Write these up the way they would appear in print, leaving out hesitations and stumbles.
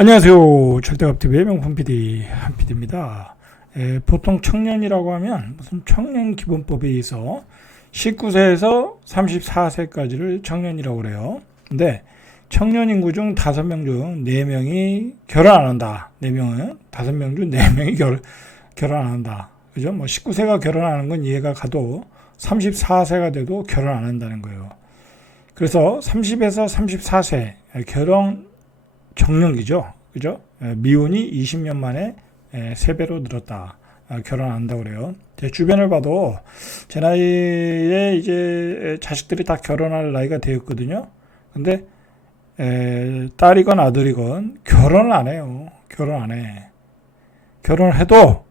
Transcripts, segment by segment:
안녕하세요. 절대값TV의 명품 PD 한PD입니다. 보통 청년이라고 하면 무슨 청년 기본법에 의해서 19세에서 34세까지를 청년이라고 그래요. 근데 청년 인구 중 5명 중 4명이 결혼 안 한다. 4명은 5명 중 4명이 결혼 안 한다. 그죠? 뭐 19세가 결혼 안 하는 건 이해가 가도 34세가 돼도 결혼 안 한다는 거예요. 그래서 30에서 34세 결혼 정년기죠. 그죠? 미혼이 20년 만에 3배로 늘었다. 결혼 안 한다고 그래요. 제 주변을 봐도 제 나이에 이제 자식들이 다 결혼할 나이가 되었거든요. 근데 딸이건 아들이건 결혼을 안 해요. 결혼 안 해. 결혼을 해도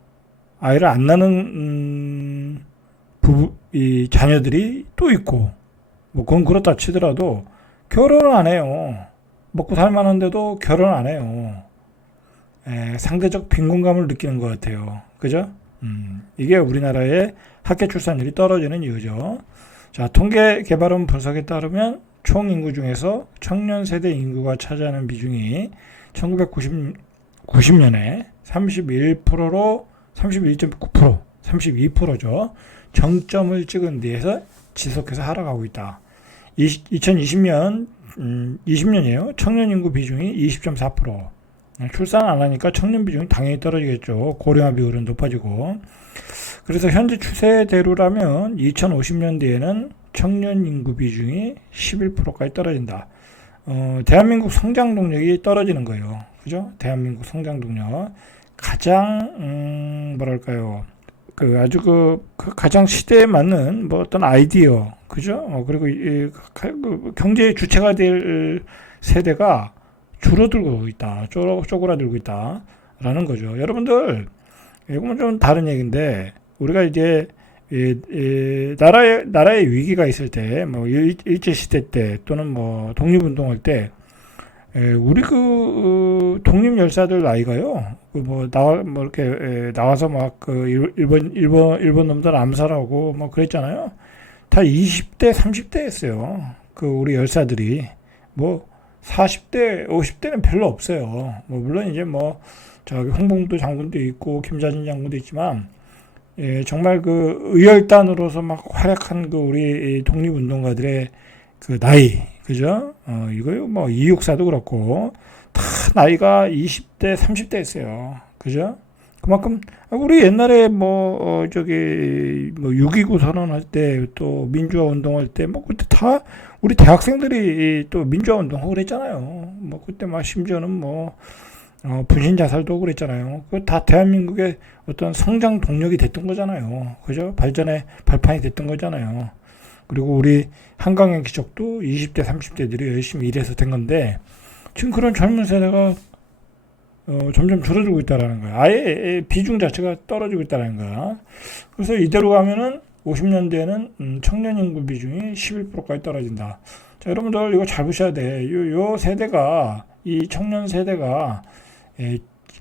아이를 안 낳는 이 자녀들이 또 있고, 뭐 그건 그렇다 치더라도 결혼을 안 해요. 먹고 살만한데도 결혼 안 해요. 상대적 빈곤감을 느끼는 것 같아요. 그죠? 이게 우리나라의 학계 출산율이 떨어지는 이유죠. 자, 통계개발원 분석에 따르면 총 인구 중에서 청년 세대 인구가 차지하는 비중이 1990년에 31%로 31.9%, 32%죠. 정점을 찍은 뒤에서 지속해서 하락하고 있다. 2020년 20년이에요. 청년 인구 비중이 20.4%. 출산 안 하니까 청년 비중이 당연히 떨어지겠죠. 고령화 비율은 높아지고. 그래서 현재 추세대로라면 2050년대에는 청년 인구 비중이 11%까지 떨어진다. 대한민국 성장 동력이 떨어지는 거예요. 그죠? 대한민국 성장 동력. 가장, 뭐랄까요. 아주 가장 시대에 맞는 뭐 어떤 아이디어, 그죠? 그리고 경제의 주체가 될 세대가 줄어들고 있다. 쪼그라들고 있다. 라는 거죠. 여러분들, 이건 좀 다른 얘기인데, 우리가 이제, 나라의 위기가 있을 때, 뭐, 일제시대 때, 또는 뭐, 독립운동할 때, 우리 독립열사들 나이가요, 뭐 이렇게, 나와서 막, 일본 놈들 암살하고, 뭐, 그랬잖아요. 다 20대, 30대였어요. 우리 열사들이. 뭐, 40대, 50대는 별로 없어요. 뭐, 물론 이제 뭐, 홍봉도 장군도 있고, 김자진 장군도 있지만, 정말 의열단으로서 막 활약한 우리 독립운동가들의 나이, 그죠? 이거요, 뭐, 이육사도 그렇고, 다 나이가 20대, 30대였어요. 그죠? 그만큼, 우리 옛날에 뭐, 6.29 선언할 때, 또 민주화 운동할 때, 뭐, 그때 다 우리 대학생들이 또 민주화 운동하고 그랬잖아요. 뭐, 그때 막 심지어는 뭐, 분신 자살도 그랬잖아요. 그거 다 대한민국의 어떤 성장 동력이 됐던 거잖아요. 그죠? 발전의 발판이 됐던 거잖아요. 그리고 우리 한강의 기적도 20대, 30대들이 열심히 일해서 된 건데, 지금 그런 젊은 세대가 점점 줄어들고 있다라는 거야. 아예 비중 자체가 떨어지고 있다는 거야. 그래서 이대로 가면은 50년대에는 청년 인구 비중이 11%까지 떨어진다. 자, 여러분들 이거 잘 보셔야 돼. 요 세대가, 이 청년 세대가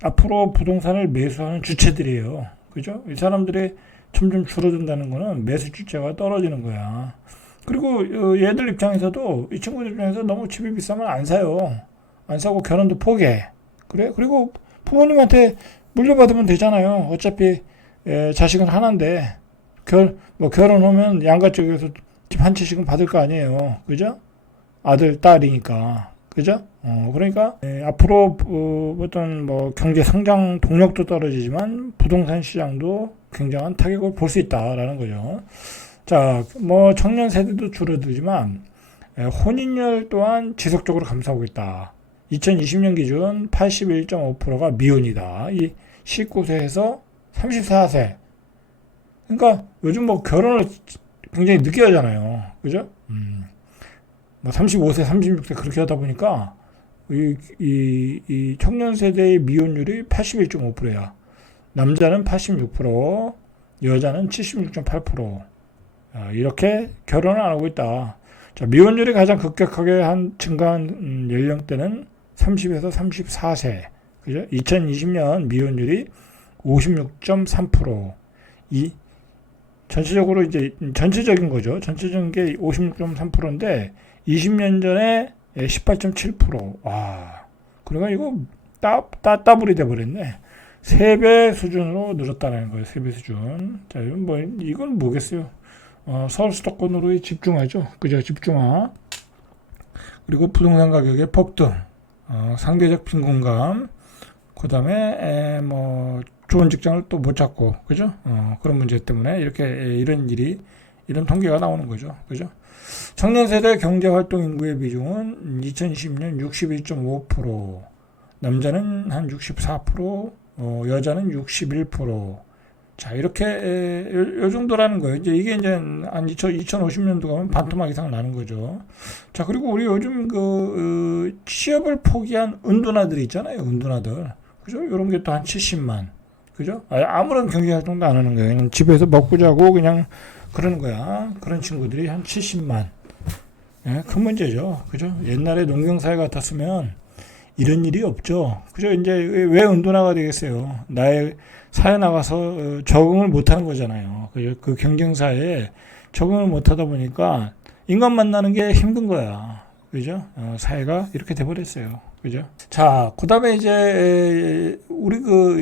앞으로 부동산을 매수하는 주체들이에요. 그죠? 이 사람들이 점점 줄어든다는 거는 매수 주체가 떨어지는 거야. 그리고 얘들 입장에서도, 이 친구들 입장에서 너무 집이 비싸면 안 사요. 안 사고 결혼도 포기해. 그래? 그리고 부모님한테 물려받으면 되잖아요. 어차피 자식은 하나인데 결혼하면 양가 쪽에서 집 한 채씩은 받을 거 아니에요. 그죠? 아들, 딸이니까. 그죠? 그러니까 앞으로 어떤 뭐 경제 성장 동력도 떨어지지만 부동산 시장도 굉장한 타격을 볼 수 있다라는 거죠. 자, 뭐 청년 세대도 줄어들지만 혼인율 또한 지속적으로 감소하고 있다. 2020년 기준 81.5%가 미혼이다. 이 19세에서 34세. 그러니까 요즘 뭐 결혼을 굉장히 늦게 하잖아요. 그죠? 뭐 35세, 36세 그렇게 하다 보니까 이 청년 세대의 미혼율이 81.5%야. 남자는 86%, 여자는 76.8%. 이렇게 결혼을 안 하고 있다. 자, 미혼율이 가장 급격하게 증가한 연령대는 30에서 34세. 그죠? 2020년 미혼율이 56.3%. 이 전체적으로 이제 전체적인 거죠. 전체적인 게 56.3%인데 20년 전에 18.7%. 와. 그러니까 이거 더블이 돼버렸네. 3배 수준으로 늘었다는 거예요. 3배 수준. 자, 이건 뭐겠어요? 서울 수도권으로 집중하죠. 그죠? 집중화. 그리고 부동산 가격의 폭등, 상대적 빈곤감, 그 다음에 좋은 직장을 또 못 찾고, 그죠? 그런 문제 때문에 이런 통계가 나오는 거죠. 그죠? 청년 세대 경제활동 인구의 비중은 2020년 61.5%, 남자는 한 64%, 여자는 61%. 자, 이렇게, 요 정도라는 거예요. 이게 이제 한 2050년도 가면 반토막 이상 나는 거죠. 자, 그리고 우리 요즘 취업을 포기한 은둔아들 있잖아요. 은둔아들. 그죠? 요런 게 또 한 70만. 그죠? 아무런 경제 활동도 안 하는 거예요. 그냥 집에서 먹고 자고 그냥 그러는 거야. 그런 친구들이 한 70만. 예, 큰 문제죠. 그죠? 옛날에 농경사회 같았으면 이런 일이 없죠. 그죠? 이제 왜 은둔아가 되겠어요? 나의 사회 나가서 적응을 못 하는 거잖아요. 그 경쟁사에 적응을 못 하다 보니까 인간 만나는 게 힘든 거야. 그죠? 사회가 이렇게 돼버렸어요. 그죠? 자, 그 다음에 이제, 우리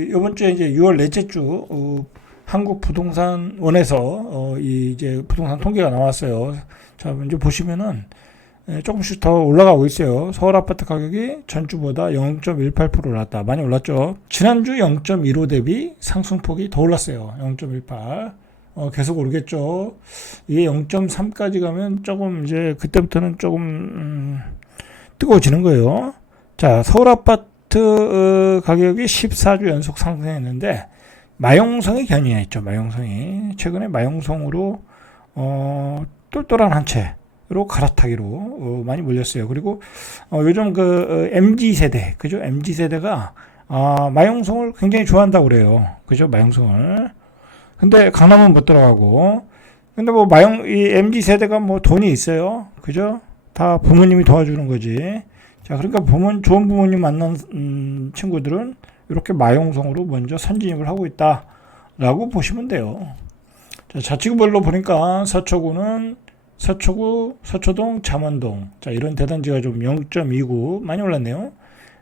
이번 주에 이제 6월 넷째 주, 한국부동산원에서, 이제 부동산 통계가 나왔어요. 자, 이제 보시면은, 조금씩 더 올라가고 있어요. 서울 아파트 가격이 전주보다 0.18% 올랐다. 많이 올랐죠. 지난주 0.15 대비 상승폭이 더 올랐어요. 0.18. 계속 오르겠죠. 이게 0.3까지 가면 조금 이제 그때부터는 조금 뜨거워지는 거예요. 자, 서울 아파트 가격이 14주 연속 상승했는데 마용성이 견인했죠. 마용성이 최근에 마용성으로 똘똘한 한 채로 갈아타기로 많이 몰렸어요. 그리고 요즘 MZ 세대, 그죠? MZ 세대가 마용성을 굉장히 좋아한다고 그래요. 그죠? 마용성을. 근데 강남은 못 들어가고. 근데 이 MZ 세대가 돈이 있어요. 그죠? 다 부모님이 도와주는 거지. 자, 그러니까 좋은 부모님 만난 친구들은 이렇게 마용성으로 먼저 선진입을 하고 있다라고 보시면 돼요. 자, 자치구별로 보니까 서초구, 서초동, 잠원동. 자, 이런 대단지가 좀 0.29 많이 올랐네요.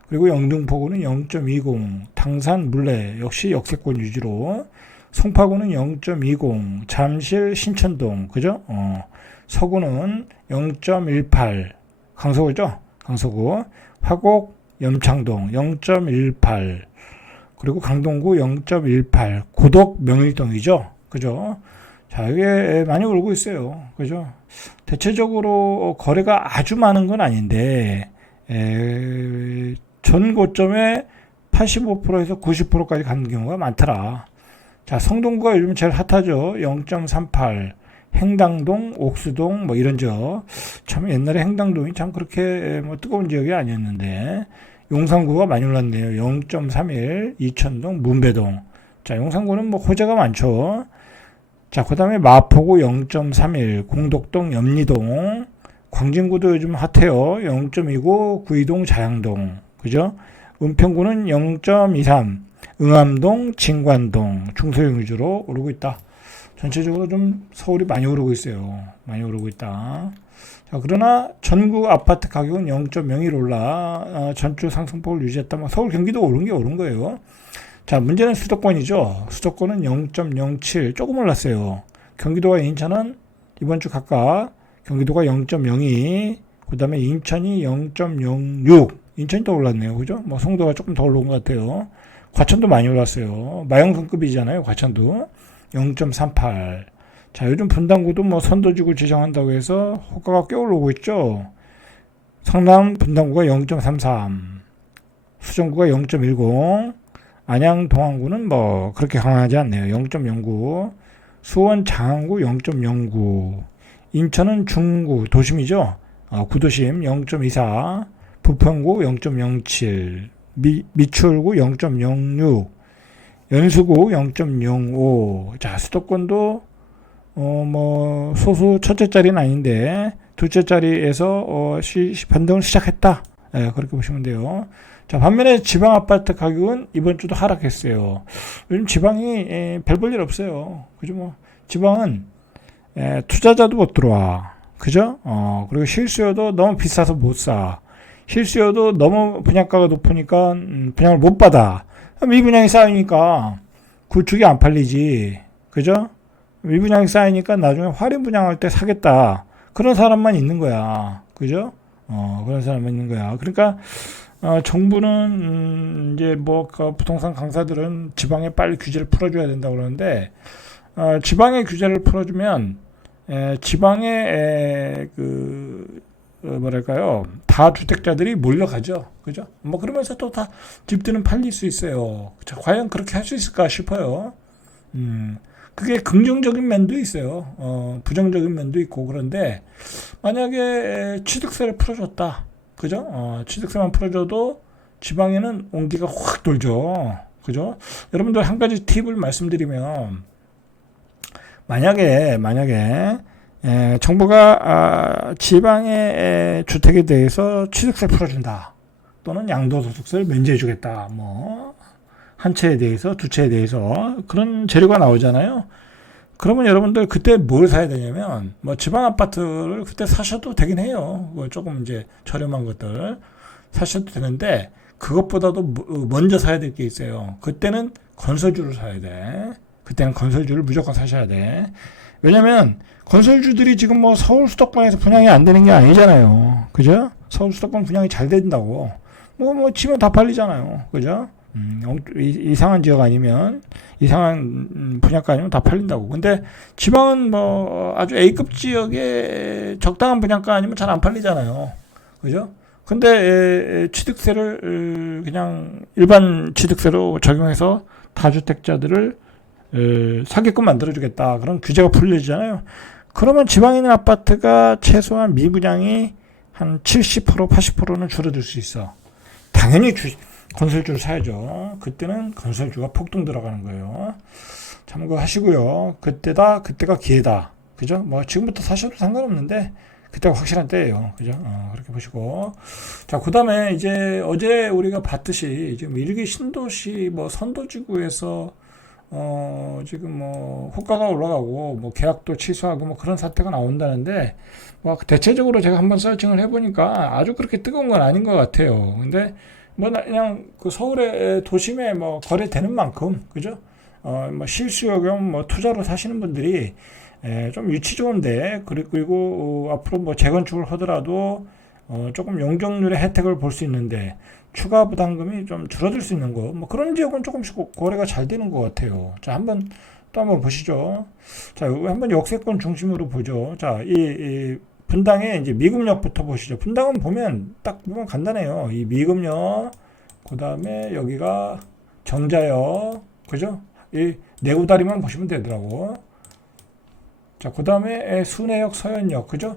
그리고 영등포구는 0.20, 당산, 물레 역시 역세권 유지로. 송파구는 0.20, 잠실, 신천동, 그죠? 서구는 0.18, 강서구죠? 강서구, 화곡, 염창동 0.18, 그리고 강동구 0.18, 고덕, 명일동이죠. 그죠? 자, 이게 많이 오르고 있어요. 그죠? 대체적으로 거래가 아주 많은 건 아닌데, 전 고점에 85%에서 90%까지 가는 경우가 많더라. 자, 성동구가 요즘 제일 핫하죠. 0.38. 행당동, 옥수동, 이런 지역. 참 옛날에 행당동이 참 그렇게 뜨거운 지역이 아니었는데, 용산구가 많이 올랐네요. 0.31. 이천동, 문배동. 자, 용산구는 호재가 많죠. 자, 그 다음에 마포구 0.31. 공덕동, 염리동. 광진구도 요즘 핫해요. 0.29. 구이동, 자양동. 그죠? 은평구는 0.23. 응암동, 진관동, 중소형 위주로 오르고 있다. 전체적으로 좀 서울이 많이 오르고 있어요. 많이 오르고 있다. 자, 그러나 전국 아파트 가격은 0.01 올라 전주 상승폭을 유지했다. 서울, 경기도 오른 게 오른 거예요. 자, 문제는 수도권이죠. 수도권은 0.07 조금 올랐어요. 경기도와 인천은 이번 주 각각 경기도가 0.02, 그 다음에 인천이 0.06, 인천이 더 올랐네요. 그죠? 송도가 조금 더 올라온 것 같아요. 과천도 많이 올랐어요. 마용성급이잖아요. 과천도 0.38. 자, 요즘 분당구도 선도지구 지정한다고 해서 호가가 꽤 올라오고 있죠. 성남 분당구가 0.33, 수정구가 0.10, 안양 동안구는 그렇게 강하지 않네요. 0.09, 수원 장안구 0.09, 인천은 중구 도심이죠. 구도심 0.24, 부평구 0.07, 미추홀구 0.06, 연수구 0.05. 자, 수도권도 소수 첫째 자리는 아닌데 둘째 자리에서 반등을 시작했다. 그렇게 보시면 돼요. 자, 반면에 지방 아파트 가격은 이번 주도 하락했어요. 요즘 지방이 별 볼 일 없어요. 그죠? 지방은 투자자도 못 들어와. 그죠? 그리고 실수요도 너무 비싸서 못 사. 실수요도 너무 분양가가 높으니까 분양을 못 받아. 미분양이 쌓이니까 구축이 안 팔리지. 그죠? 미분양이 쌓이니까 나중에 할인 분양할 때 사겠다. 그런 사람만 있는 거야. 그죠? 그런 사람만 있는 거야. 그러니까 정부는 이제 뭐 그 부동산 강사들은 지방에 빨리 규제를 풀어줘야 된다고 그러는데 지방의 규제를 풀어주면 지방의 그 뭐랄까요, 다주택자들이 몰려가죠. 그죠? 뭐 그러면서 또 다 집들은 팔릴 수 있어요. 자, 과연 그렇게 할 수 있을까 싶어요. 그게 긍정적인 면도 있어요. 부정적인 면도 있고. 그런데 만약에 취득세를 풀어줬다. 그죠? 취득세만 풀어줘도 지방에는 온기가 확 돌죠. 그죠? 여러분들 한 가지 팁을 말씀드리면, 만약에 정부가 지방의 주택에 대해서 취득세 풀어준다, 또는 양도소득세를 면제해주겠다, 뭐 한 채에 대해서 두 채에 대해서 그런 재료가 나오잖아요. 그러면 여러분들 그때 뭘 사야 되냐면, 뭐 지방 아파트를 그때 사셔도 되긴 해요. 뭐 조금 이제 저렴한 것들 사셔도 되는데, 그것보다도 먼저 사야 될 게 있어요. 그때는 건설주를 사야 돼. 그때는 건설주를 무조건 사셔야 돼. 왜냐면 건설주들이 지금 뭐 서울 수도권에서 분양이 안 되는 게 아니잖아요. 그죠? 서울 수도권 분양이 잘 된다고. 뭐 치면 다 팔리잖아요. 그죠? 이상한 지역 아니면, 이상한 분양가 아니면 다 팔린다고. 근데 지방은 뭐 아주 A급 지역에 적당한 분양가 아니면 잘 안 팔리잖아요. 그죠? 근데 취득세를 그냥 일반 취득세로 적용해서 다주택자들을 사게끔 만들어주겠다, 그런 규제가 풀려지잖아요. 그러면 지방에 있는 아파트가 최소한 미분양이 한 70%, 80%는 줄어들 수 있어. 당연히 건설주를 사야죠. 그때는 건설주가 폭등 들어가는 거예요. 참고하시고요. 그때가 기회다. 그죠? 뭐 지금부터 사셔도 상관없는데 그때가 확실한 때예요. 그죠? 그렇게 보시고. 자, 그 다음에 이제 어제 우리가 봤듯이 지금 일기 신도시 뭐 선도지구에서 지금 뭐 호가가 올라가고 뭐 계약도 취소하고 뭐 그런 사태가 나온다는데, 뭐 대체적으로 제가 한번 서칭을 해보니까 아주 그렇게 뜨거운 건 아닌 것 같아요. 근데 뭐 그냥 그 서울의 도심에 뭐 거래되는 만큼, 그죠? 뭐 실수요 겸 뭐 투자로 사시는 분들이 좀 위치 좋은데, 그리고 앞으로 뭐 재건축을 하더라도 조금 용적률의 혜택을 볼 수 있는데 추가 부담금이 좀 줄어들 수 있는 거, 뭐 그런 지역은 조금씩 거래가 잘 되는 것 같아요. 자, 또 한번 보시죠. 자, 한번 역세권 중심으로 보죠. 자, 이 분당의 이제 미금역부터 보시죠. 분당은 딱 보면 간단해요. 이 미금역, 그 다음에 여기가 정자역, 그죠? 이 내구다리만 보시면 되더라고. 자, 그 다음에 순회역, 서현역, 그죠?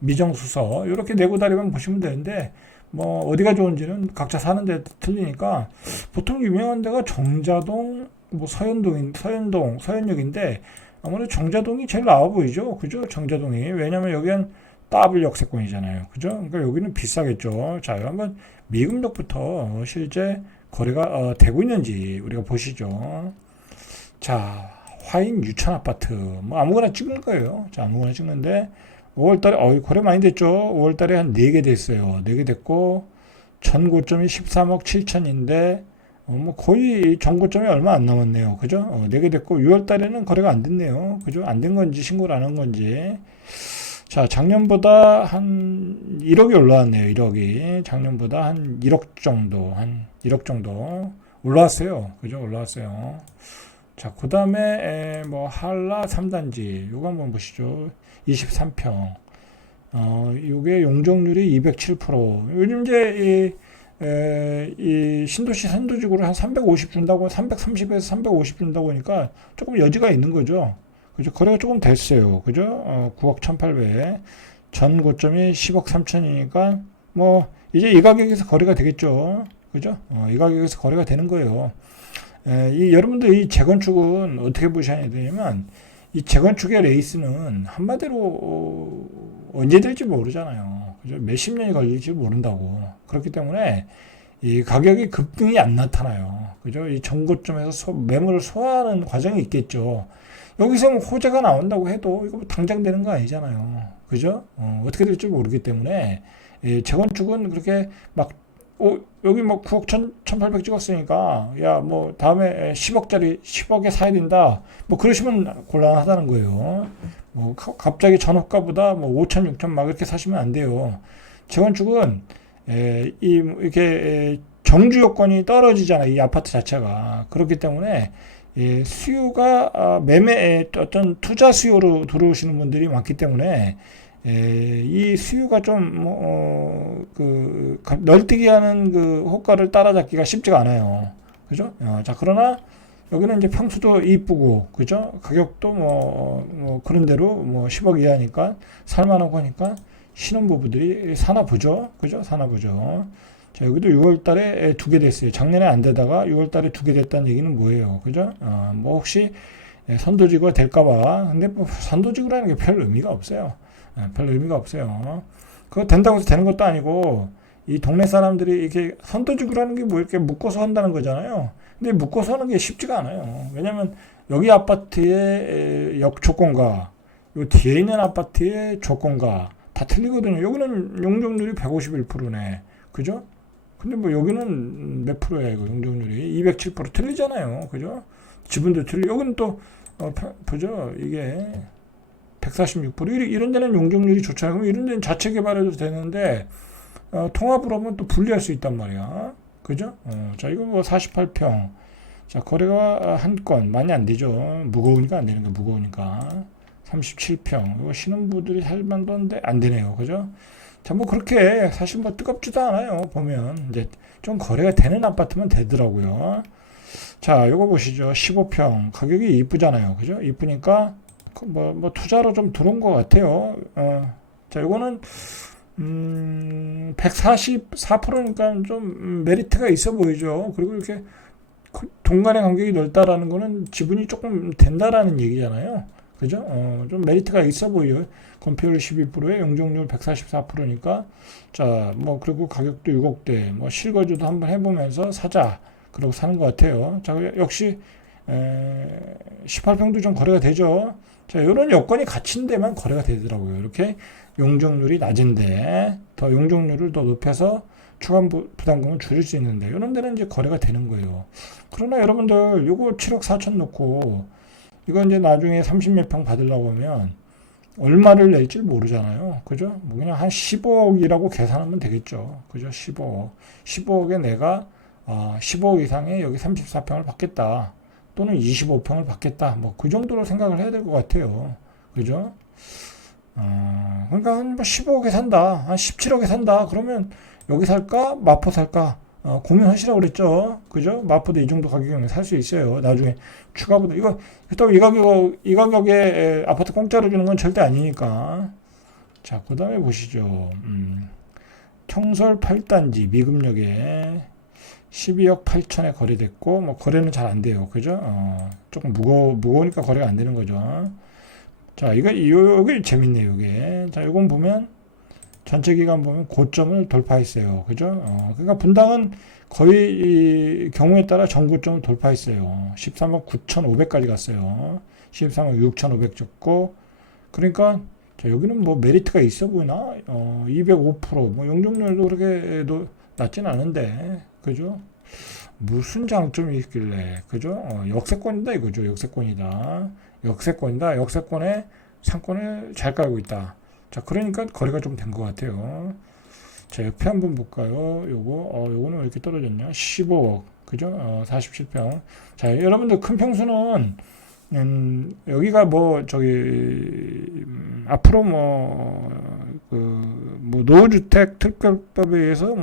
미정수서, 이렇게 내구다리만 보시면 되는데, 뭐 어디가 좋은지는 각자 사는 데 틀리니까, 보통 유명한 데가 정자동, 뭐 서현역인데, 아무래도 정자동이 제일 나아 보이죠. 그죠? 정자동이. 왜냐면 여기는 더블 역세권이잖아요. 그죠? 그러니까 여기는 비싸겠죠. 자, 한번 미금역부터 실제 거래가 되고 있는지 우리가 보시죠. 자, 화인 유천 아파트. 뭐 아무거나 찍는 거예요. 자, 아무거나 찍는데 5월달에 거래 많이 됐죠. 5월달에 한 4개 됐어요. 4개 됐고 전 고점이 13억 7천인데 뭐 거의 전고점이 얼마 안 남았네요. 그죠? 4개 됐고 6월달에는 거래가 안 됐네요. 그죠? 안 된 건지 신고를 안 한 건지. 자, 작년보다 한 1억이 올라왔네요. 1억이. 작년보다 한 1억 정도 올라왔어요. 그죠? 올라왔어요. 자, 그 다음에 뭐 한라 3단지 요거 한번 보시죠. 23평. 요게 용적률이 207%. 요즘 이제 이 신도시 선도지구를 한 350 준다고, 330에서 350 준다고 하니까 조금 여지가 있는 거죠. 그죠? 거래가 조금 됐어요. 그죠? 9억 1,800. 전 고점이 10억 3천이니까 뭐 이제 이 가격에서 거래가 되겠죠. 그죠? 이 가격에서 거래가 되는 거예요. 여러분들 이 재건축은 어떻게 보셔야 되냐면, 이 재건축의 레이스는 한마디로 언제 될지 모르잖아요. 그죠? 몇십 년이 걸릴지 모른다고. 그렇기 때문에 이 가격이 급등이 안 나타나요. 그죠? 이 전고점에서 매물을 소화하는 과정이 있겠죠. 여기서 뭐 호재가 나온다고 해도 이거 당장 되는 거 아니잖아요. 그죠? 어떻게 될지 모르기 때문에 재건축은 그렇게 막 여기 뭐 9억 1,800 찍었으니까 야 뭐 다음에 10억짜리 10억에 사야 된다 뭐 그러시면 곤란하다는 거예요. 뭐 갑자기 전호가보다 뭐 5천 6천 막 이렇게 사시면 안 돼요. 재건축은 이렇게 정주 요건이 떨어지잖아요. 이 아파트 자체가 그렇기 때문에 수요가 매매 어떤 투자 수요로 들어오시는 분들이 많기 때문에 이 수요가 좀 널뛰기 하는 그 호가를 따라잡기가 쉽지가 않아요. 그죠? 자, 그러나 여기는 이제 평수도 이쁘고, 그죠? 가격도 뭐 그런 대로 뭐 10억 이하니까 살만하고 하니까 신혼부부들이 사나 보죠. 그죠? 사나 보죠. 자, 여기도 6월 달에 두 개 됐어요. 작년에 안 되다가 6월 달에 두 개 됐다는 얘기는 뭐예요? 그죠? 뭐 혹시 선도지구가 될까봐. 근데 뭐 선도지구라는 게 별 의미가 없어요. 별 의미가 없어요. 그거 된다고 해서 되는 것도 아니고, 이 동네 사람들이 이렇게 선도지구라는 게 뭐 이렇게 묶어서 한다는 거잖아요. 근데 묶어서 하는 게 쉽지가 않아요. 왜냐면 여기 아파트의 역 조건과 요 뒤에 있는 아파트의 조건과 다 틀리거든요. 여기는 용적률이 151%네. 그죠? 근데 뭐 여기는 몇 프로야 이거 용적률이 207% 틀리잖아요. 그죠? 지분도 틀리. 여기는 또 보죠. 이게 146% 이런 데는 용적률이 좋잖아요. 그럼 이런 데는 자체 개발해도 되는데 통합으로 하면 또 분리할 수 있단 말이야. 그죠? 자, 이거 뭐 48평. 자, 거래가 한 건 많이 안 되죠. 무거우니까 안 되는 거 무거우니까. 37평. 이거 신혼부들이 살만도 한데 안 되네요. 그죠? 자, 뭐 그렇게 사실 뭐 뜨겁지도 않아요. 보면 이제 좀 거래가 되는 아파트면 되더라고요. 자, 요거 보시죠. 15평. 가격이 이쁘잖아요. 그죠? 이쁘니까 뭐 투자로 좀 들어온 것 같아요. 자, 요거는 144%니까 좀 메리트가 있어 보이죠. 그리고 이렇게 동간의 간격이 넓다라는 거는 지분이 조금 된다라는 얘기잖아요. 그죠? 좀 메리트가 있어 보여요. 건폐율 12%에 용적률 144%니까 자, 뭐 그리고 가격도 6억대. 뭐 실거주도 한번 해보면서 사자. 그러고 사는 것 같아요. 자, 역시 18평도 좀 거래가 되죠. 자, 이런 여건이 갖춘 데만 거래가 되더라고요. 이렇게 용적률이 낮은데 더 용적률을 더 높여서 추가 부담금을 줄일 수 있는데 이런 데는 이제 거래가 되는 거예요. 그러나 여러분들 요거 7억 4천 놓고 이거 이제 나중에 30몇 평 받으려고 하면 얼마를 낼지 모르잖아요. 그죠? 뭐 그냥 한 15억이라고 계산하면 되겠죠. 그죠? 15억. 15억에 내가 15억 이상의 여기 34평을 받겠다. 또는 25평을 받겠다. 뭐 그 정도로 생각을 해야 될 것 같아요. 그죠? 그러니까 한 15억에 산다. 한 17억에 산다. 그러면 여기 살까? 마포 살까? 고민하시라고 그랬죠. 그죠? 마포도 이 정도 가격이면 살 수 있어요. 나중에 추가보다 이거 또 이 가격에 아파트 공짜로 주는 건 절대 아니니까. 자, 그다음에 보시죠. 청설 8단지 미금역에 12억 8천에 거래됐고 뭐 거래는 잘 안 돼요. 그죠? 조금 무거우니까 거래가 안 되는 거죠. 자, 요게 재밌네요. 요게. 자, 요건 보면 전체 기간 보면 고점을 돌파했어요. 그죠? 그러니까 분당은 거의 이 경우에 따라 전고점을 돌파했어요. 13억 9,500까지 갔어요. 13억 6,500 줬고 그러니까 자, 여기는 뭐 메리트가 있어 보이나? 205%뭐 용적률도 그렇게 낮진 않은데 그죠? 무슨 장점이 있길래 그죠? 역세권이다 이거죠. 역세권이다. 역세권에 상권을 잘 깔고 있다. 자, 그러니까 거래가 좀 된 것 같아요. 자, 옆에 한번 볼까요? 요거는 왜 이렇게 떨어졌냐? 15억. 그죠? 47평. 자, 여러분들 큰 평수는, 여기가 뭐, 앞으로 뭐, 노후주택 특별법에 의해서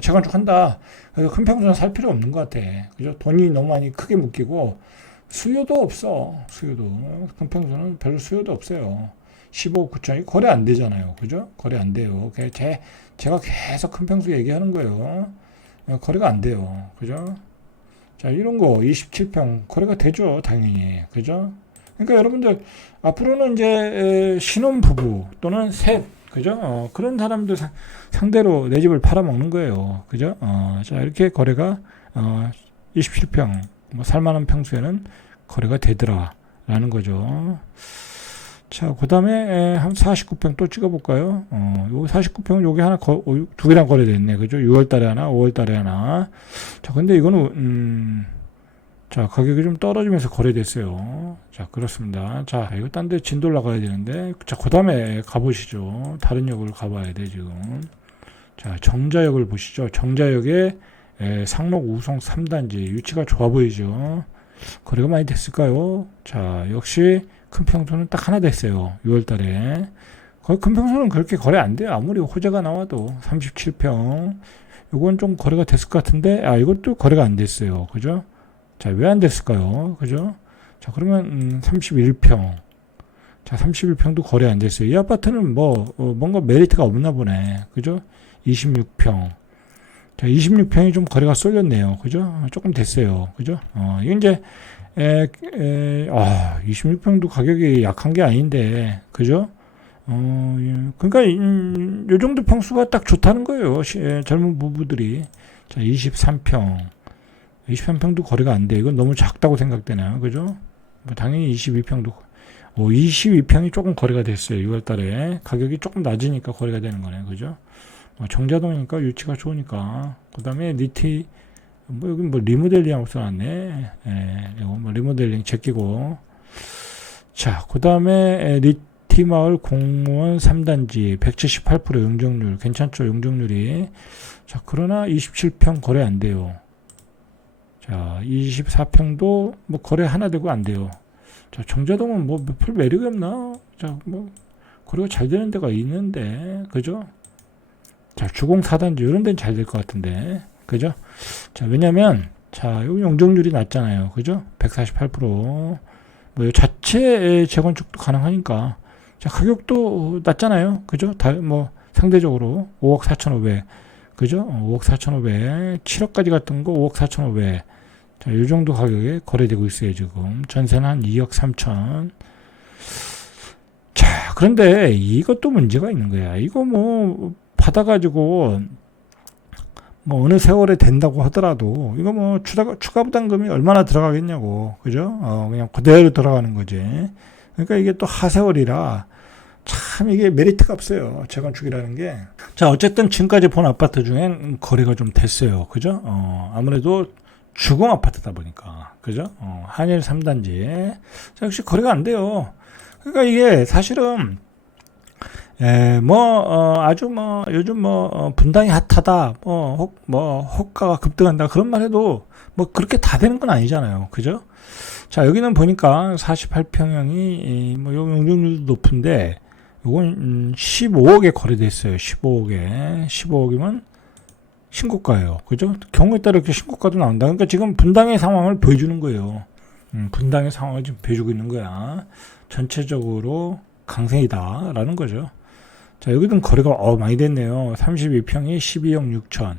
재건축 한다. 그래서 큰 평수는 살 필요 없는 것 같아. 그죠? 돈이 너무 많이 크게 묶이고, 수요도 없어. 큰 평수는 별로 수요도 없어요. 15억 9천이 거래 안 되잖아요. 그죠? 거래 안 돼요. 제가 계속 큰 평수 얘기하는 거예요. 거래가 안 돼요. 그죠? 자, 이런 거 27평 거래가 되죠. 당연히. 그죠? 그러니까 여러분들 앞으로는 이제 신혼부부 또는 셋 그죠? 그런 사람들 상대로 내 집을 팔아먹는 거예요. 그죠? 자, 이렇게 거래가 27평 뭐 살만한 평수에는 거래가 되더라 라는 거죠. 자, 그 다음에 한 49평 또 찍어볼까요? 요 49평 요게 하나 두 개랑 거래됐네. 그죠? 6월 달에 하나, 5월 달에 하나. 자, 근데 이거는, 자, 가격이 좀 떨어지면서 거래됐어요. 자, 그렇습니다. 자, 이거 딴 데 진도를 나가야 되는데. 자, 그 다음에 가보시죠. 다른 역을 가봐야 돼, 지금. 자, 정자역을 보시죠. 정자역에 상록 우성 3단지. 위치가 좋아 보이죠? 거래가 많이 됐을까요? 자, 역시 큰 평수는 딱 하나 됐어요. 6월 달에. 거의 큰 평수는 그렇게 거래 안 돼요. 아무리 호재가 나와도 37평. 요건 좀 거래가 됐을 것 같은데, 이것도 거래가 안 됐어요. 그죠? 자, 왜 안 됐을까요? 그죠? 자, 그러면 31평. 자, 31평도 거래 안 됐어요. 이 아파트는 뭔가 메리트가 없나 보네. 그죠? 26평. 자, 26평이 좀 거래가 쏠렸네요. 그죠? 조금 됐어요. 그죠? 이게 이제 26평도 가격이 약한 게 아닌데, 그죠? 그러니까 요 정도 평수가 딱 좋다는 거예요. 젊은 부부들이. 자, 23평. 23평도 거래가 안 돼. 이건 너무 작다고 생각되나요? 그죠? 당연히 22평도, 22평이 조금 거래가 됐어요. 6월 달에. 가격이 조금 낮으니까 거래가 되는 거네요. 그죠? 정자동이니까 위치가 좋으니까. 그 다음에 여기 리모델링하고 써놨네. 이거 리모델링 제끼고. 자, 그 다음에 리티마을 공무원 3단지 178% 용적률. 괜찮죠? 용적률이. 자, 그러나 27평 거래 안 돼요. 자, 24평도 거래 하나 되고 안 돼요. 자, 정자동은 별 매력이 없나? 자, 거래가 잘 되는 데가 있는데, 그죠? 자, 주공 4단지, 이런 데는 잘 될 것 같은데, 그죠? 자, 왜냐면, 자, 여기 용적률이 낮잖아요. 그죠? 148%. 자체 재건축도 가능하니까. 자, 가격도 낮잖아요. 그죠? 상대적으로 5억 4,500. 그죠? 5억 4,500. 7억까지 갔던 거 5억 4,500. 자, 이 정도 가격에 거래되고 있어요, 지금. 전세는 한 2억 3천. 자, 그런데 이것도 문제가 있는 거야. 이거 받아가지고, 어느 세월에 된다고 하더라도, 이거 추가 부담금이 얼마나 들어가겠냐고. 그죠? 그냥 그대로 들어가는 거지. 그러니까 이게 또 하세월이라, 참 이게 메리트가 없어요. 재건축이라는 게. 자, 어쨌든 지금까지 본 아파트 중엔 거래가 좀 됐어요. 그죠? 아무래도 주공 아파트다 보니까. 그죠? 한일 3단지. 자, 역시 거래가 안 돼요. 그러니까 이게 사실은, 요즘 분당이 핫하다. 호가가 급등한다. 그런 말 해도 그렇게 다 되는 건 아니잖아요. 그죠? 자, 여기는 보니까 48평형이 용적률도 높은데, 요건 15억에 거래됐어요. 15억에. 15억이면 신고가예요. 그죠? 경우에 따라 이렇게 신고가도 나온다. 그러니까 지금 분당의 상황을 보여주는 거예요. 분당의 상황을 지금 보여주고 있는 거야. 전체적으로 강세이다라는 거죠. 자, 여기는 거래가 많이 됐네요. 32평이 12억 6천.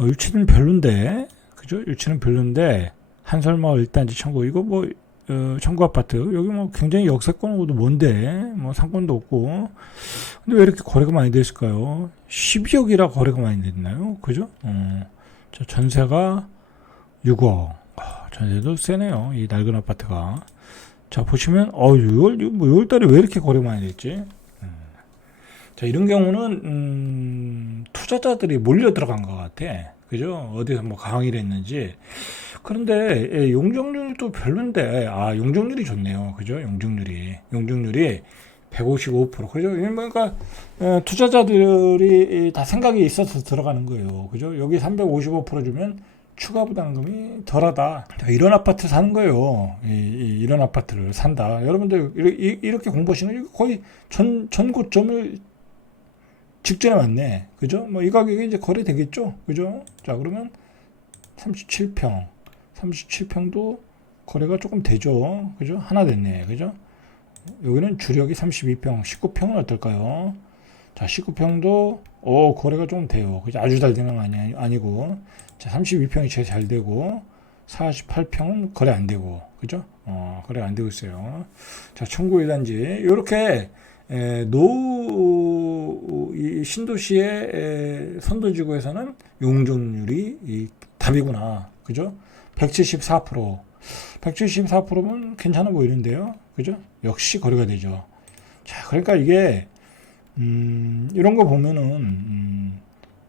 유치는 별론데, 그죠? 유치는 별론데, 한설마을 1단지 청구. 이거 청구 아파트. 여기 굉장히 역세권하고도 뭔데, 상권도 없고. 근데 왜 이렇게 거래가 많이 됐을까요? 12억이라 거래가 많이 됐나요? 그죠? 자, 전세가 6억. 전세도 세네요. 이 낡은 아파트가. 자, 보시면, 6월 달에 왜 이렇게 거래가 많이 됐지? 자, 이런 경우는, 투자자들이 몰려 들어간 것 같아. 그죠? 어디서 강의를 했는지. 그런데, 용적률도 별론데, 용적률이 좋네요. 그죠? 용적률이 155%. 그죠? 그러니까, 투자자들이 다 생각이 있어서 들어가는 거예요. 그죠? 여기 355% 주면 추가 부담금이 덜하다. 자, 이런 아파트 사는 거예요. 이런 아파트를 산다. 여러분들, 이렇게 공부하시는, 거의 전고점을 직전에 왔네. 그죠? 이 가격에 이제 거래되겠죠? 그죠? 자, 그러면 37평도 거래가 조금 되죠? 그죠? 하나 됐네. 그죠? 여기는 주력이 32평, 19평은 어떨까요? 자, 19평도, 거래가 좀 돼요. 그죠? 아주 잘 되는 건 아니고. 자, 32평이 제일 잘 되고, 48평은 거래 안 되고. 그죠? 거래가 안 되고 있어요. 자, 청구 1단지. 요렇게, 이 신도시의 선도지구에서는 용적률이 답이구나. 그죠? 174%. 174%면 괜찮아 보이는데요. 그죠? 역시 거래가 되죠. 자, 그러니까 이게 이런 거 보면은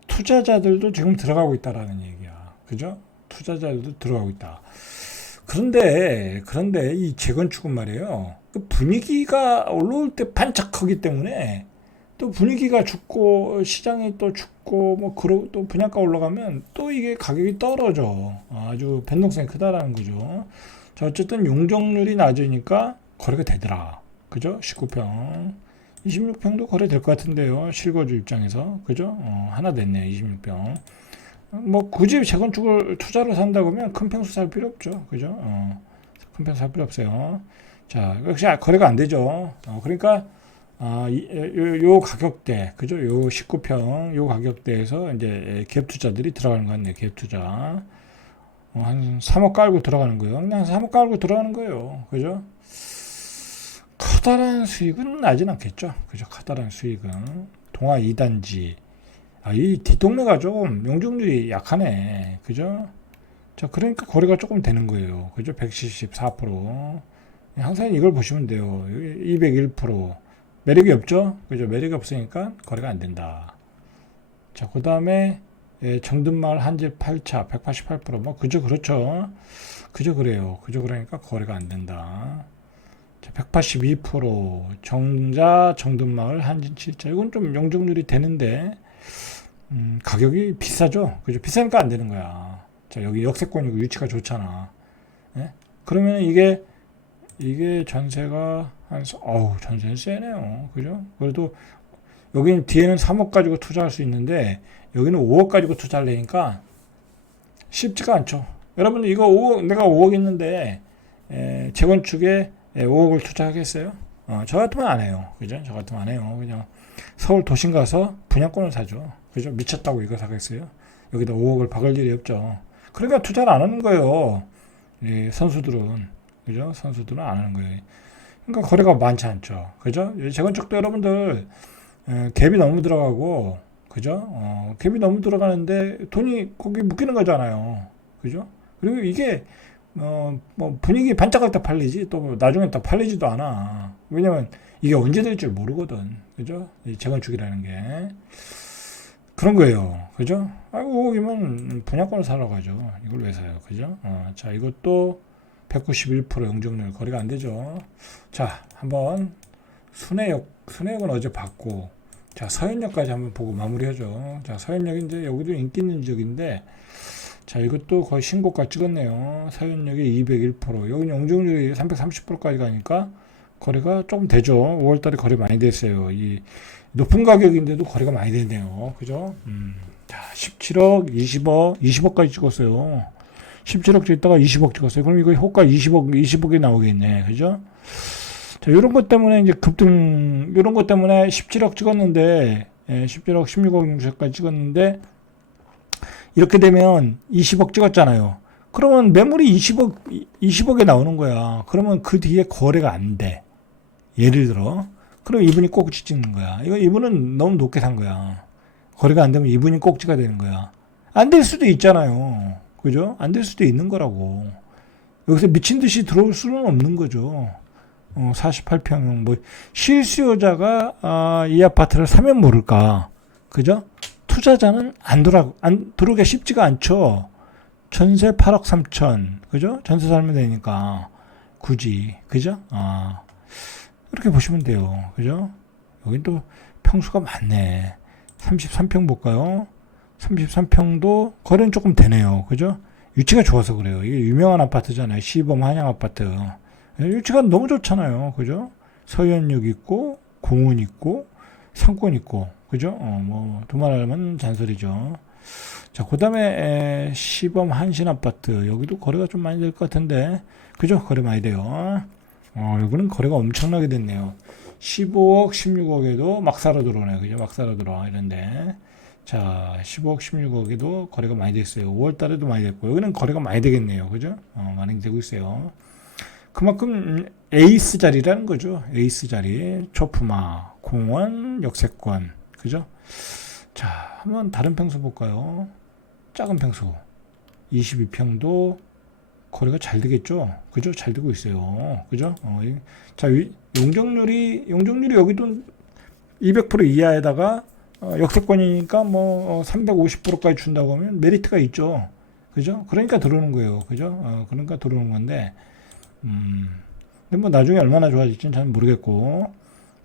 투자자들도 지금 들어가고 있다라는 얘기야. 그죠? 투자자들도 들어가고 있다. 그런데 이 재건축은 말이에요. 그 분위기가 올라올 때 반짝하기 때문에 또 분위기가 죽고 시장이 또 죽고 뭐 또 분양가 올라가면 또 이게 가격이 떨어져. 아주 변동성이 크다라는 거죠. 자, 어쨌든 용적률이 낮으니까 거래가 되더라. 그죠? 19평. 26평도 거래될 것 같은데요. 실거주 입장에서. 그죠? 하나 됐네요. 26평. 뭐 굳이 재건축을 투자로 산다고 하면 큰 평수 살 필요 없죠. 그죠? 큰 평수 살 필요 없어요. 자, 역시 거래가 안 되죠. 그러니까 요 가격대, 그죠? 요 19평, 요 가격대에서 이제 갭 투자들이 들어가는 것 같네요. 갭 투자. 한 3억 깔고 들어가는 거예요. 그냥 3억 깔고 들어가는 거예요. 그죠? 커다란 수익은 나진 않겠죠. 그죠? 커다란 수익은. 동아 2단지. 이 뒷동네가 좀 용적률이 약하네. 그죠? 자, 그러니까 거래가 조금 되는 거예요. 그죠? 174%. 항상 이걸 보시면 돼요. 201%. 매력이 없죠? 그죠? 매력이 없으니까 거래가 안 된다. 자, 그 다음에 정든마을 한집 8차 188%. 뭐, 그죠? 그렇죠. 그죠? 그래요. 그죠? 그러니까 거래가 안 된다. 자, 182% 정자 정든마을 한집 7차. 이건 좀 용적률이 되는데, 가격이 비싸죠? 그죠? 비싸니까 안 되는 거야. 자, 여기 역세권이고 위치가 좋잖아. 예? 그러면 이게 전세가 전세는 세네요. 그죠? 그래도 여기는 뒤에는 3억 가지고 투자할 수 있는데 여기는 5억 가지고 투자를 하니까 쉽지가 않죠. 여러분 이거 5억, 내가 5억 있는데 재건축에 5억을 투자하겠어요? 저 같으면 안 해요. 그죠? 저 같으면 안 해요. 그냥 서울 도심 가서 분양권을 사죠. 그죠? 미쳤다고 이거 사겠어요? 여기다 5억을 박을 일이 없죠. 그러니까 투자를 안 하는 거예요. 선수들은. 그죠? 선수들은 안 하는 거예요. 그러니까 거래가 많지 않죠. 그죠? 재건축도 여러분들 갭이 너무 들어가고 그죠? 갭이 너무 들어가는데 돈이 거기 묶이는 거잖아요. 그죠? 그리고 이게 뭐 분위기 반짝할 때 팔리지 또 나중에 또 팔리지도 않아. 왜냐면 이게 언제 될 줄 모르거든. 그죠? 이 재건축이라는 게 그런 거예요. 그죠? 5억이면 분양권을 사러 가죠. 이걸 왜 사요? 그죠? 자, 이것도 191% 용적률 거래가 안 되죠. 자, 한번 순회역은 어제 봤고, 자, 서현역까지 한번 보고 마무리하죠. 자, 서현역 이제 여기도 인기 있는 지역인데, 자, 이것도 거의 신고가 찍었네요. 서현역이 201%, 여기 용적률이 330%까지 가니까 거래가 조금 되죠. 5월달에 거래 많이 됐어요. 이 높은 가격인데도 거래가 많이 되네요. 그죠? 자, 17억, 20억, 20억까지 찍었어요. 17억 찍다가 20억 찍었어요. 그럼 이거 호가 20억이 나오겠네. 그죠? 자, 요런 것 때문에 이제 요런 것 때문에 17억 찍었는데, 17억, 16억, 6억까지 찍었는데, 이렇게 되면 20억 찍었잖아요. 그러면 매물이 20억에 나오는 거야. 그러면 그 뒤에 거래가 안 돼. 예를 들어. 그럼 이분이 꼭지 찍는 거야. 이분은 너무 높게 산 거야. 거래가 안 되면 이분이 꼭지가 되는 거야. 안 될 수도 있잖아요. 그죠? 안 될 수도 있는 거라고. 여기서 미친 듯이 들어올 수는 없는 거죠. 48평형, 실수요자가, 이 아파트를 사면 모를까. 그죠? 투자자는 안 들어오기가 쉽지가 않죠. 전세 8억 3천. 그죠? 전세 살면 되니까. 굳이. 그죠? 이렇게 보시면 돼요. 그죠? 여긴 또 평수가 많네. 33평 볼까요? 33평도 거래는 조금 되네요. 그죠? 위치가 좋아서 그래요. 이게 유명한 아파트잖아요. 시범 한양 아파트. 위치가 너무 좋잖아요. 그죠? 서현역 있고, 공원 있고, 상권 있고, 그죠? 두말하면 잔소리죠. 자, 그 다음에, 시범 한신 아파트. 여기도 거래가 좀 많이 될 것 같은데, 그죠? 거래 많이 돼요. 여기는 거래가 엄청나게 됐네요. 15억, 16억에도 막 사러 들어오네. 그죠? 막 사러 들어와. 이런데. 자, 15억, 16억에도 거래가 많이 됐어요. 5월 달에도 많이 됐고, 여기는 거래가 많이 되겠네요. 그죠? 많이 되고 있어요. 그만큼 에이스 자리라는 거죠. 에이스 자리. 초품화, 공원, 역세권. 그죠? 자, 한번 다른 평수 볼까요? 작은 평수. 22평도 거래가 잘 되겠죠. 그죠? 잘 되고 있어요. 그죠? 자, 용적률이 여기도 200% 이하에다가 역세권이니까 뭐 350%까지 준다고 하면 메리트가 있죠. 그죠? 그러니까 들어오는 거예요. 그죠? 그러니까 들어오는 건데, 근데 뭐 나중에 얼마나 좋아질지는 잘 모르겠고.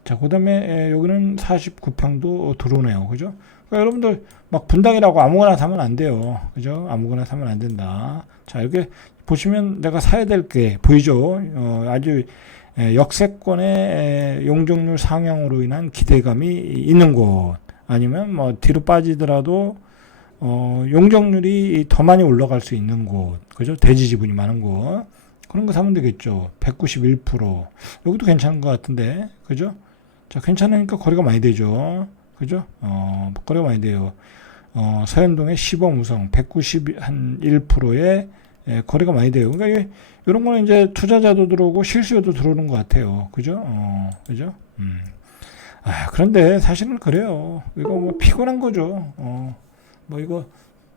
자, 그 다음에 여기는 49평도 들어오네요. 그죠? 그러니까 여러분들 막 분당이라고 아무거나 사면 안 돼요. 그죠? 아무거나 사면 안 된다. 자, 이렇게 보시면 내가 사야 될 게 보이죠? 아주 역세권의 용적률 상향으로 인한 기대감이 있는 곳, 아니면 뭐 뒤로 빠지더라도 용적률이 더 많이 올라갈 수 있는 곳, 그죠? 대지 지분이 많은 곳, 그런 거 사면 되겠죠. 191%. 여기도 괜찮은 것 같은데, 그죠? 자, 괜찮으니까 거래가 많이 되죠. 그죠? 거래가 많이 돼요. 서현동의 시범우성 191%의 거래가 많이 돼요. 그러니까 이런 거는 이제 투자자도 들어오고 실수요도 들어오는 것 같아요. 그죠? 그죠? 그런데 사실은 그래요. 이거 뭐 피곤한 거죠. 뭐 이거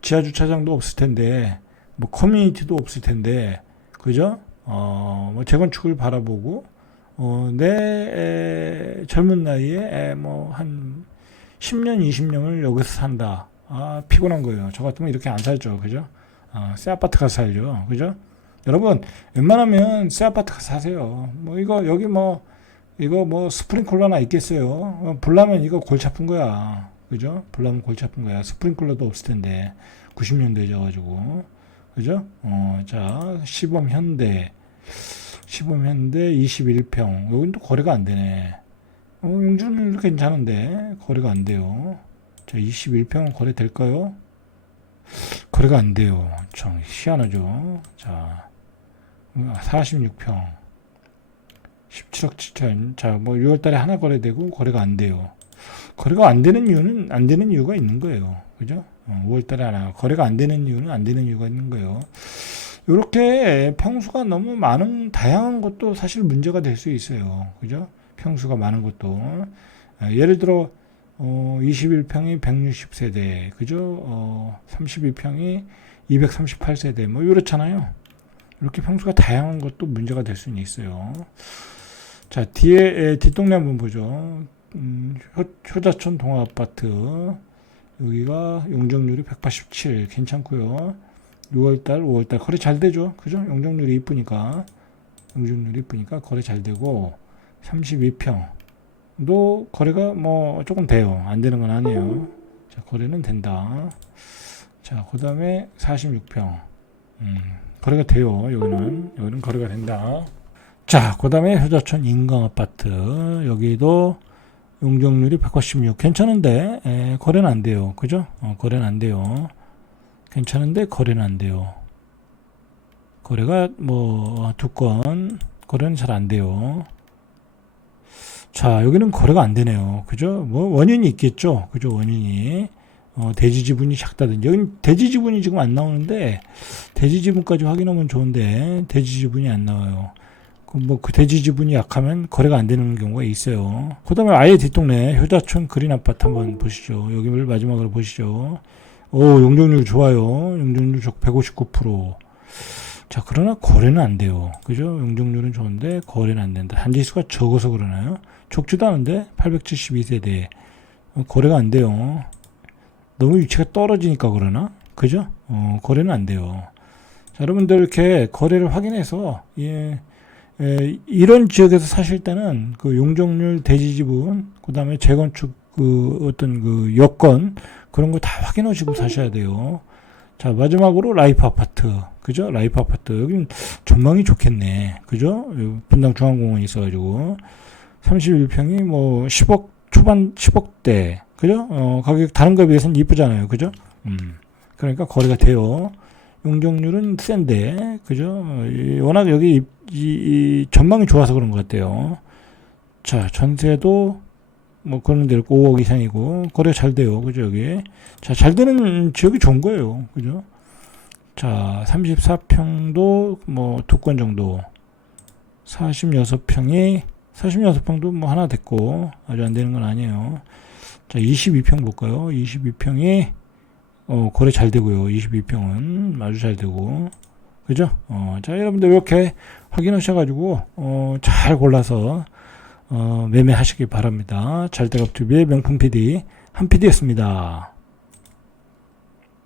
지하 주차장도 없을 텐데, 뭐 커뮤니티도 없을 텐데, 그죠? 뭐 재건축을 바라보고, 내 젊은 나이에 뭐 한 10년, 20년을 여기서 산다. 피곤한 거예요. 저 같으면 이렇게 안 살죠. 그죠? 새 아파트 가서 살죠. 그죠? 여러분, 웬만하면 새 아파트 가서 사세요. 뭐 이거 뭐 스프링클러나 있겠어요. 불나면 이거 골치 아픈 거야. 그죠? 불나면 골치 아픈 거야. 스프링클러도 없을 텐데. 90년대에 져가지고. 그죠? 자, 시범현대 21평. 여긴 또 거래가 안 되네. 용준은 괜찮은데, 거래가 안 돼요. 자, 21평은 거래 될까요? 거래가 안 돼요. 참, 희한하죠. 자, 46평. 17억 7천. 자, 뭐 6월달에 하나 거래되고 거래가 안 돼요. 거래가 안 되는 이유는 안 되는 이유가 있는 거예요. 그죠? 5월달에 하나 거래가 안 되는 이유는 안 되는 이유가 있는 거예요. 이렇게 평수가 너무 많은 다양한 것도 사실 문제가 될 수 있어요. 그죠? 평수가 많은 것도 예를 들어 21평이 160세대, 그죠? 32평이 238세대, 뭐 이렇잖아요. 이렇게 평수가 다양한 것도 문제가 될 수는 있어요. 자, 뒤에 뒷동네 한번 보죠. 효자촌 동아아파트, 여기가 용적률이 187, 괜찮고요. 6월달, 5월달 거래 잘 되죠. 그죠? 용적률이 이쁘니까 거래 잘 되고, 32평도 거래가 뭐 조금 돼요. 안 되는 건 아니에요. 자, 거래는 된다. 자, 그 다음에 46평. 거래가 돼요. 여기는 거래가 된다. 자, 그 다음에 효자촌 인강아파트. 여기도 용적률이 186. 괜찮은데, 거래는 안 돼요. 그죠? 거래는 안 돼요. 괜찮은데, 거래는 안 돼요. 거래가 뭐, 2건, 거래는 잘 안 돼요. 자, 여기는 거래가 안 되네요. 그죠? 뭐, 원인이 있겠죠? 그죠? 원인이. 대지 지분이 작다든지. 여기는 대지 지분이 지금 안 나오는데, 대지 지분까지 확인하면 좋은데, 대지 지분이 안 나와요. 그 대지 지분이 약하면 거래가 안 되는 경우가 있어요. 그 다음에 아예 뒷동네 효자촌 그린 아파트 한번 보시죠. 여기를 마지막으로 보시죠. 용적률 좋아요. 용적률 159%. 자, 그러나 거래는 안 돼요. 그죠? 용적률은 좋은데 거래는 안 된다. 단지수가 적어서 그러나요? 적지도 않은데 872세대. 거래가 안 돼요. 너무 위치가 떨어지니까 그러나? 그죠? 거래는 안 돼요. 자, 여러분들 이렇게 거래를 확인해서 이런 지역에서 사실 때는 그 용적률, 대지지분, 그 다음에 재건축 어떤 여건 그런 거 다 확인하시고 사셔야 돼요. 자, 마지막으로 라이프 아파트. 그죠? 라이프 아파트. 여기는 전망이 좋겠네. 그죠? 분당 중앙공원이 있어가지고. 31평이 뭐 10억, 초반 10억대. 그죠? 가격 다른 거에 비해서는 이쁘잖아요. 그죠? 그러니까 거래가 돼요. 용적률은 센데, 그죠? 워낙 여기 이 전망이 좋아서 그런 것 같아요. 자, 전세도 뭐 그런 데로 5억 이상이고, 거래 잘 돼요. 그죠? 여기. 자, 잘 되는 지역이 좋은 거예요. 그죠? 자, 34평도 뭐 2건 정도. 46평도 뭐 하나 됐고, 아주 안 되는 건 아니에요. 자, 22평 볼까요? 22평이 거래 잘 되고요. 22평은 아주 잘 되고. 그죠? 자, 여러분들 이렇게 확인하셔가지고, 잘 골라서, 매매하시기 바랍니다. 잘대갑TV의 명품 PD, 한 PD였습니다.